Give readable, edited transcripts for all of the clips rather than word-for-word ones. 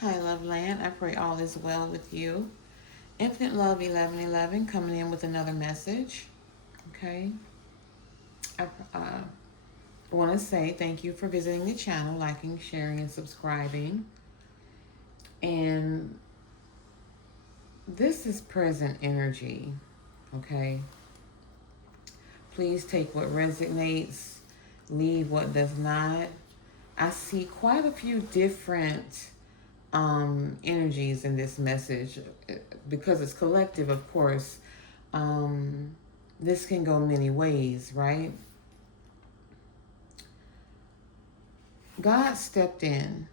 Hi, Loveland. I pray all is well with you. Infinite Love 1111 coming in with another message. Okay. I want to say thank you for visiting the channel, liking, sharing, and subscribing. And this is present energy. Okay. Please take what resonates, leave what does not. I see quite a few different energies in this message because it's collective, of course. This can go many ways, right? God stepped in.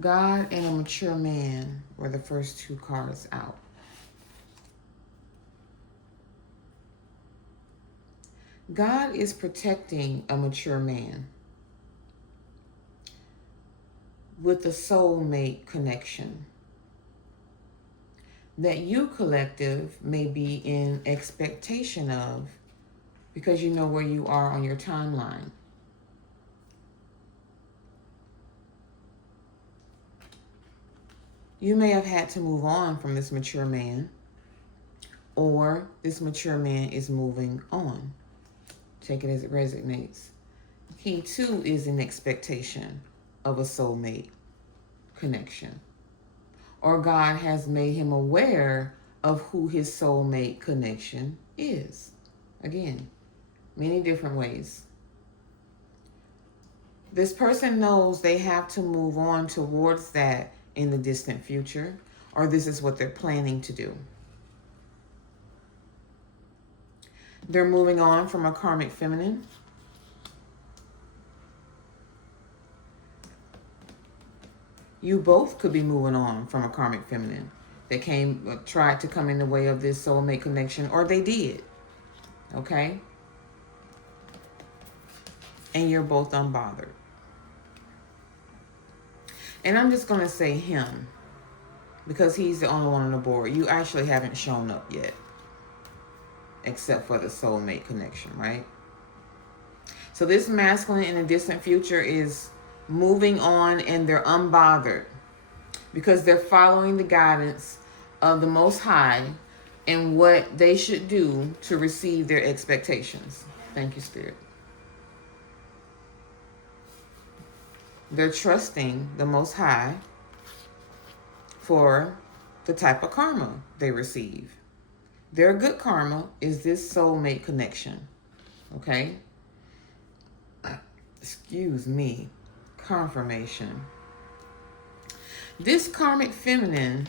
God and a mature man were the first two cards out. God is protecting a mature man with a soulmate connection that you, collective, may be in expectation of because you know where you are on your timeline. You may have had to move on from this mature man, or this mature man is moving on. Take it as it resonates. He too is in expectation of a soulmate connection. Or God has made him aware of who his soulmate connection is. Again, many different ways. This person knows they have to move on towards that in the distant future, or this is what they're planning to do. They're moving on from a karmic feminine. You both could be moving on from a karmic feminine that tried to come in the way of this soulmate connection, or they did. Okay? And you're both unbothered. And I'm just going to say him because he's the only one on the board. You actually haven't shown up yet, except for the soulmate connection, right? So this masculine in the distant future is moving on, and they're unbothered because they're following the guidance of the Most High and what they should do to receive their expectations. Thank you, Spirit. They're trusting the Most High for the type of karma they receive. Their good karma is this soulmate connection. Okay? Excuse me. Confirmation. This karmic feminine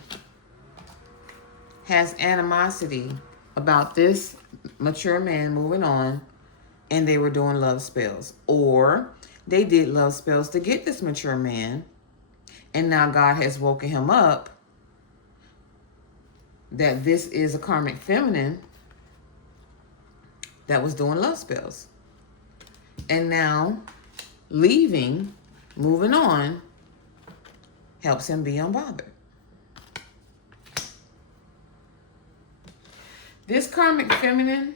has animosity about this mature man moving on, and they were doing love spells, or they did love spells to get this mature man, and now God has woken him up that this is a karmic feminine that was doing love spells, and now leaving, moving on, helps him be unbothered. This karmic feminine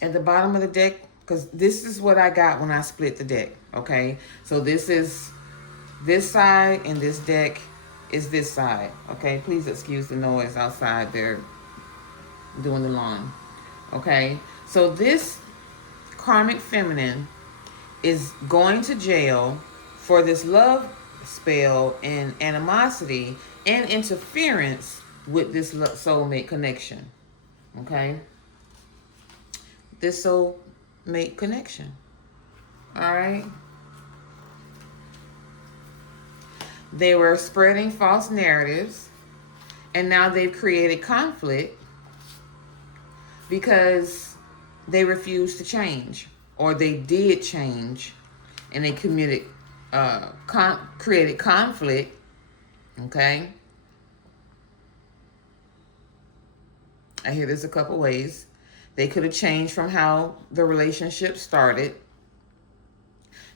at the bottom of the deck, because this is what I got when I split the deck, okay? So this is this side, and this deck is this side, okay? Please excuse the noise outside. They're doing the lawn, okay? So this karmic feminine is going to jail for this love spell and animosity and interference with this soulmate connection, okay? This soulmate connection, all right? They were spreading false narratives, and now they've created conflict because they refused to change, or they did change, and they created conflict, okay? I hear this a couple ways. They could have changed from how the relationship started.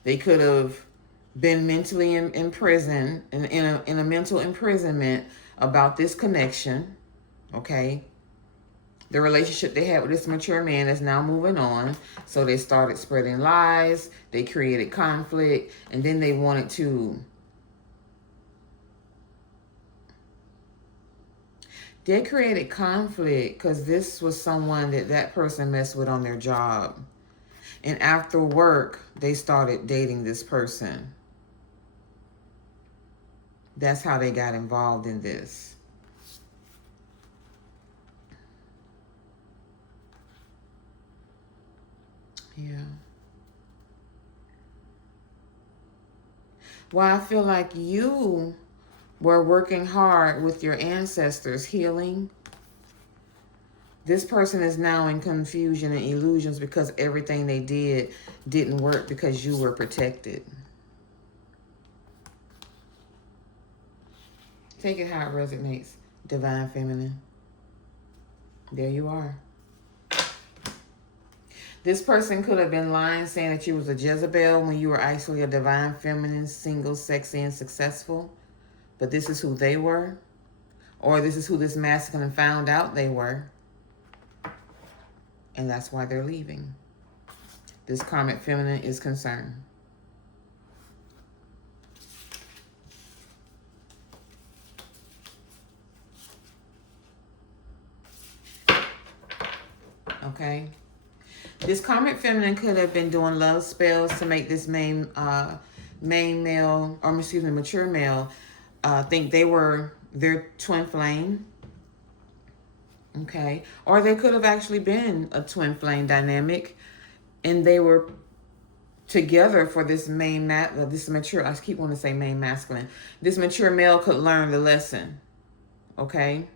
They could have been mentally in prison, in a mental imprisonment about this connection, okay? The relationship they had with this mature man is now moving on. So they started spreading lies. They created conflict. And then they wanted to... They created conflict because this was someone that person messed with on their job. And after work, they started dating this person. That's how they got involved in this. Yeah. Well, I feel like you were working hard with your ancestors, healing. This person is now in confusion and illusions because everything they did didn't work because you were protected. Take it how it resonates, Divine Feminine. There you are. This person could have been lying, saying that you was a Jezebel when you were actually a Divine Feminine, single, sexy, and successful. But this is who they were. Or this is who this masculine found out they were. And that's why they're leaving. This Karmic Feminine is concerned. Okay. This Karmic Feminine could have been doing love spells to make this main male, or excuse me, mature male, think they were their twin flame. Okay. Or they could have actually been a twin flame dynamic, and they were together for this this mature, I keep wanting to say main masculine. This mature male could learn the lesson. Okay.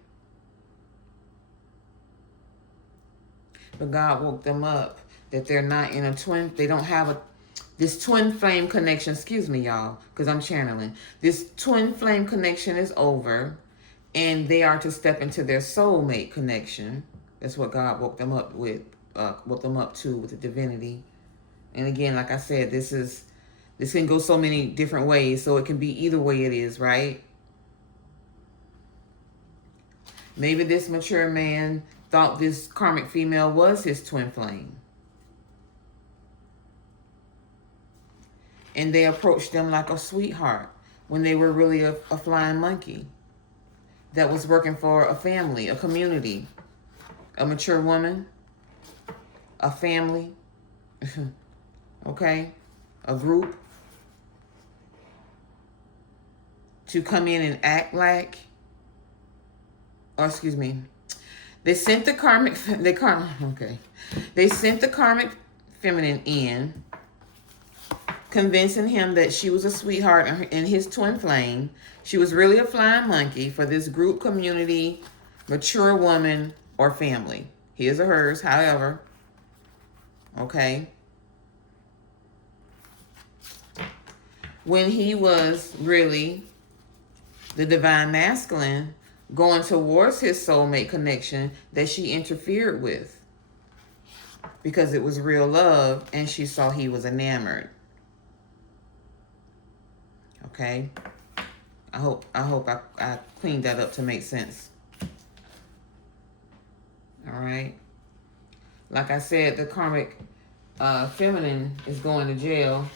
But God woke them up that they're not in a twin, they don't have this twin flame connection. Excuse me, y'all, because I'm channeling. This twin flame connection is over, and they are to step into their soulmate connection. That's what God woke them up with, woke them up to with the divinity. And again, like I said, this can go so many different ways, so it can be either way it is, right? Maybe this mature man thought this karmic female was his twin flame. And they approached them like a sweetheart when they were really a flying monkey that was working for a family, a community, a mature woman, a family, okay, a group, to come in and act like, or excuse me, they sent the karmic, they sent the karmic feminine in, convincing him that she was a sweetheart and his twin flame. She was really a flying monkey for this group, community, mature woman, or family. His or hers, however. Okay. When he was really the divine masculine going towards his soulmate connection that she interfered with because it was real love and she saw he was enamored. Okay. I hope I cleaned that up to make sense. All right. Like I said, the karmic feminine is going to jail.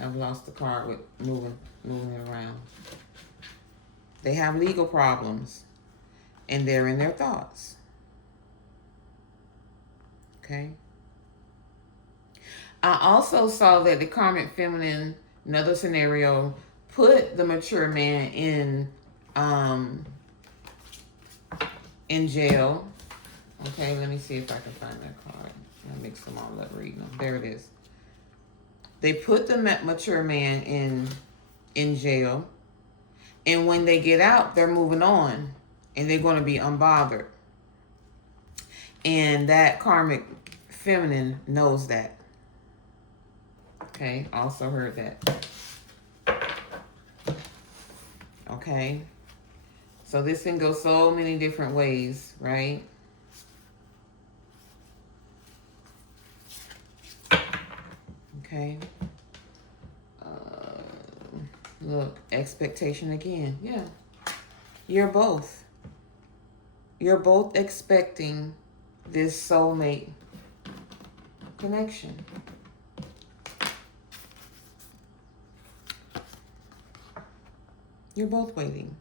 I've lost the card with moving it around. They have legal problems, and they're in their thoughts. Okay. I also saw that the karmic feminine, another scenario, put the mature man in jail. Okay, let me see if I can find that card. I'll mix them all up reading them. There it is. They put the mature man in jail. And when they get out, they're moving on. And they're going to be unbothered. And that karmic feminine knows that. Okay, also heard that. Okay. So this can go so many different ways, right? Okay. Look, expectation again. Yeah. You're both. You're both expecting this soulmate connection. You're both waiting.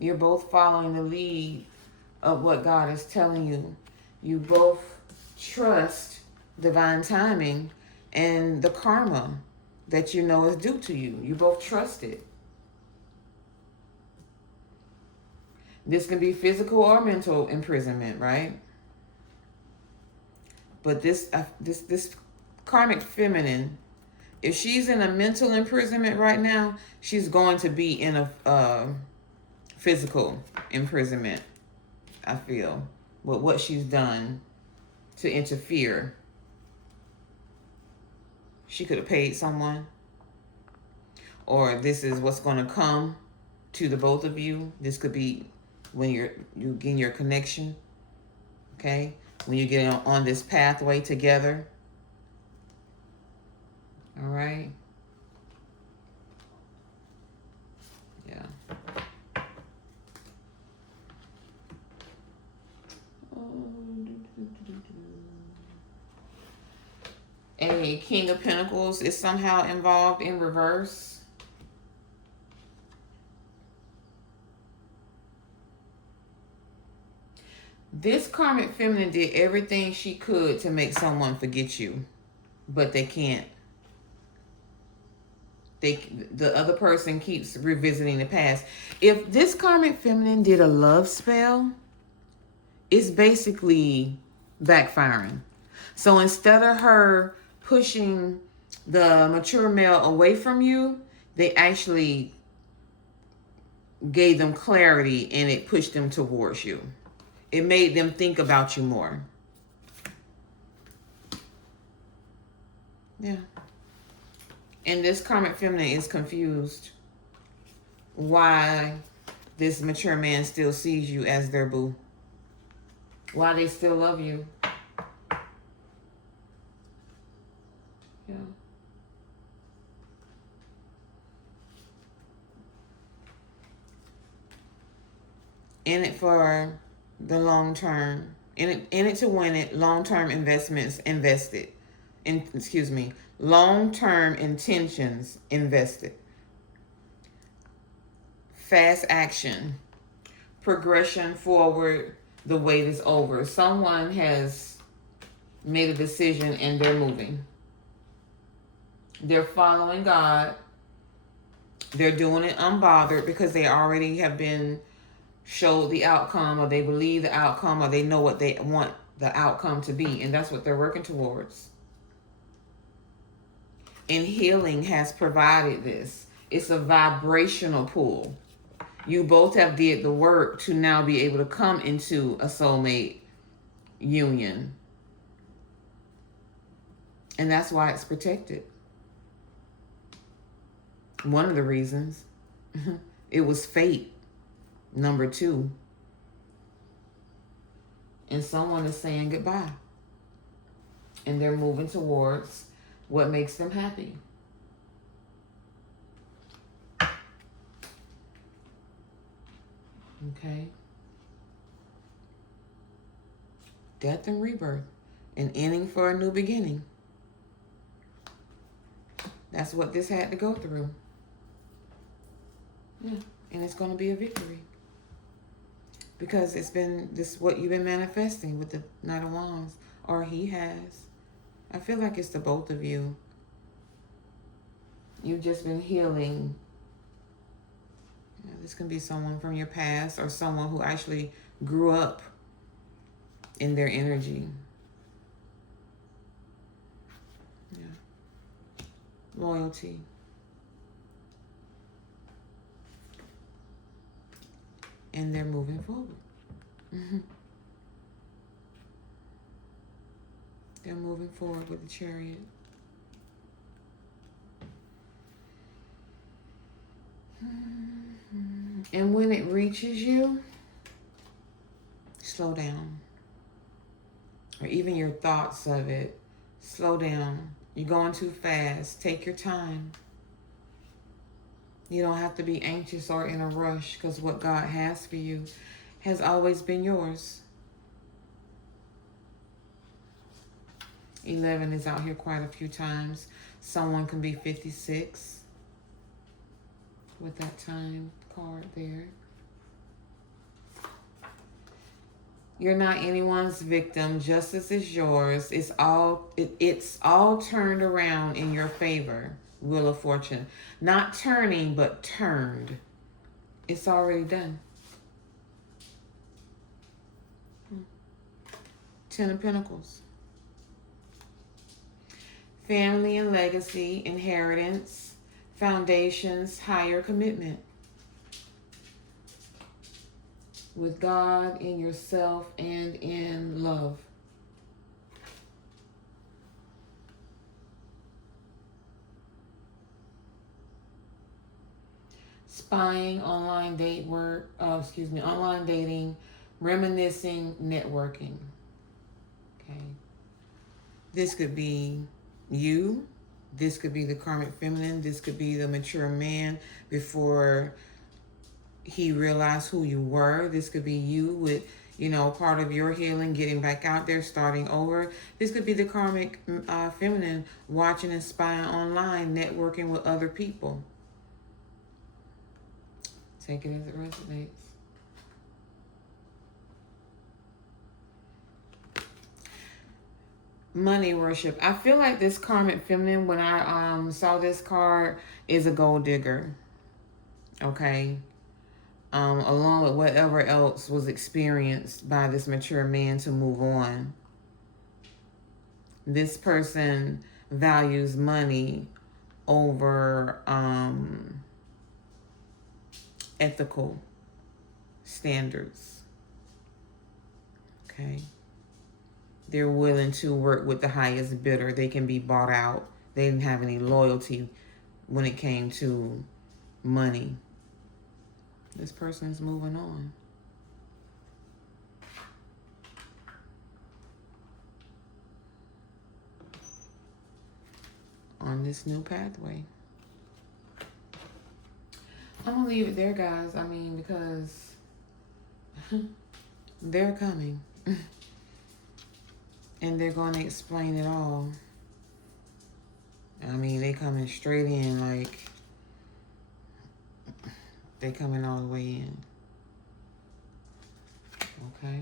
You're both following the lead of what God is telling you. You both trust divine timing and the karma that you know is due to you. You both trust it. This can be physical or mental imprisonment, right? But this karmic feminine, if she's in a mental imprisonment right now, she's going to be in a physical imprisonment, I feel, with what she's done to interfere. She could have paid someone, or this is what's going to come to the both of you. This could be when you gain your connection, okay? When you get on this pathway together, all right? Yeah. A King of Pentacles is somehow involved in reverse. This karmic feminine did everything she could to make someone forget you, but they can't. The other person keeps revisiting the past. If this karmic feminine did a love spell, it's basically backfiring. So instead of her pushing the mature male away from you, they actually gave them clarity and it pushed them towards you. It made them think about you more. Yeah. And this karmic feminine is confused why this mature man still sees you as their boo. Why they still love you. Yeah. In it for the long term. In it to win it. Long-term investments invested. Long-term intentions invested. Fast action. Progression forward. The wait is over. Someone has made a decision and they're moving. They're following God. They're doing it unbothered because they already have been showed the outcome, or they believe the outcome, or they know what they want the outcome to be. And that's what they're working towards. And healing has provided this. It's a vibrational pull. You both have did the work to now be able to come into a soulmate union. And that's why it's protected. One of the reasons. It was fate. Number 2. And someone is saying goodbye. And they're moving towards what makes them happy. Okay. Death and rebirth. An ending for a new beginning. That's what this had to go through. Yeah. And it's going to be a victory. Because it's been this what you've been manifesting with the Knight of Wands. Or he has. I feel like it's the both of you. You've just been healing. This can be someone from your past or someone who actually grew up in their energy. Yeah. Loyalty. And they're moving forward. They're moving forward with the Chariot. And when it reaches you, slow down. Or even your thoughts of it, slow down. You're going too fast. Take your time. You don't have to be anxious or in a rush, because what God has for you has always been yours. 11 is out here quite a few times. Someone can be 56 with that time card there. You're not anyone's victim. Justice is yours. It's all turned around in your favor. Wheel of Fortune. Not turning, but turned. It's already done. 10 of Pentacles. Family and legacy, inheritance, foundations, higher commitment. With God, in yourself, and in love. Spying, online date work, online dating, reminiscing, networking. Okay. This could be you. This could be the karmic feminine. This could be the mature man before he realized who you were. This could be you with, part of your healing, getting back out there, starting over. This could be the karmic feminine watching and spying online, networking with other people. Take it as it resonates. Money worship. I feel like this karmic feminine, when I saw this card, is a gold digger. Okay. Along with whatever else was experienced by this mature man to move on. This person values money over ethical standards. Okay. They're willing to work with the highest bidder. They can be bought out. They didn't have any loyalty when it came to money. This person is moving on. On this new pathway. I'm going to leave it there, guys. I mean, because they're coming. And they're going to explain it all. I mean, they coming straight in like... They coming all the way in. Okay.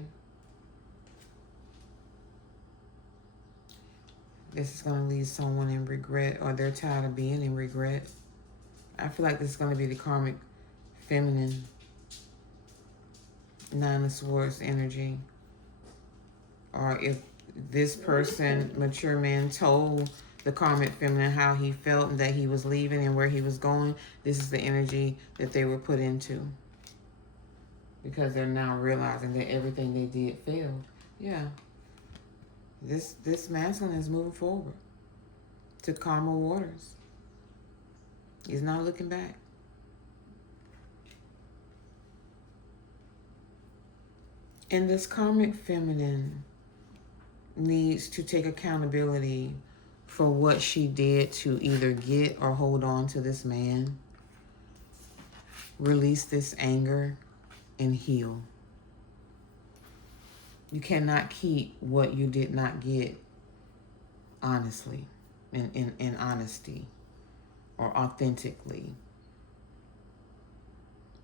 This is going to leave someone in regret, or they're tired of being in regret. I feel like this is going to be the karmic feminine. 9 of Swords energy. Or if this person, mature man, told the karmic feminine how he felt and that he was leaving and where he was going, this is the energy that they were put into. Because they're now realizing that everything they did failed. Yeah. This masculine is moving forward to calmer waters. He's not looking back. And this karmic feminine needs to take accountability for what she did to either get or hold on to this man. Release this anger and heal. You cannot keep what you did not get honestly, in honesty, or authentically.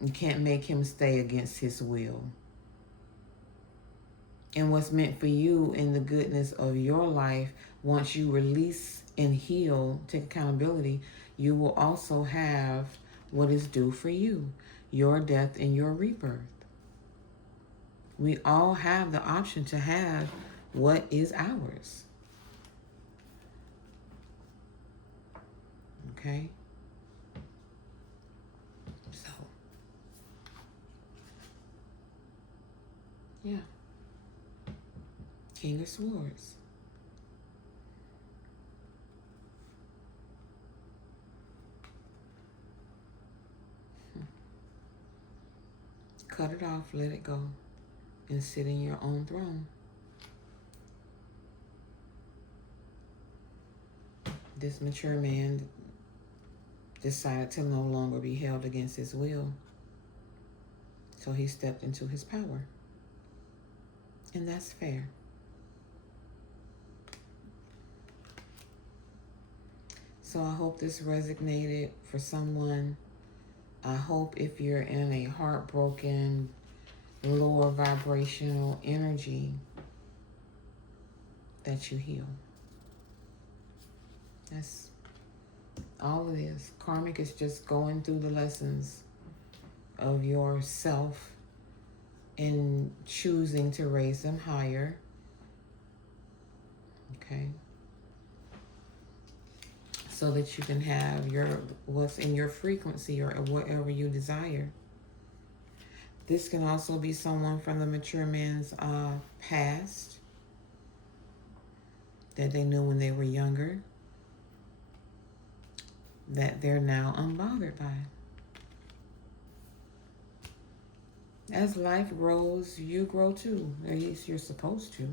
You can't make him stay against his will. And what's meant for you in the goodness of your life, once you release and heal, take accountability, you will also have what is due for you, your death and your rebirth. We all have the option to have what is ours. Okay? So, yeah. King of Swords. Cut it off, let it go, and sit in your own throne. This mature man decided to no longer be held against his will. So he stepped into his power. And that's fair. So I hope this resonated for someone. I hope if you're in a heartbroken, lower vibrational energy, that you heal. That's all it is. Karmic is just going through the lessons of yourself and choosing to raise them higher. Okay. So that you can have what's in your frequency or whatever you desire. This can also be someone from the mature man's past that they knew when they were younger, that they're now unbothered by. As life grows, you grow too. At least you're supposed to.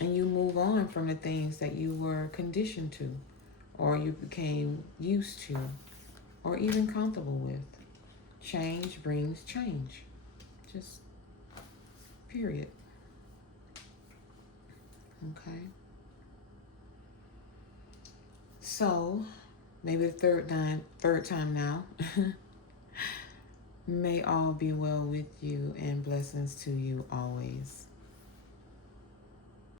And you move on from the things that you were conditioned to, or you became used to, or even comfortable with. Change brings change. Just period. Okay. So, maybe the third time now. May all be well with you and blessings to you always.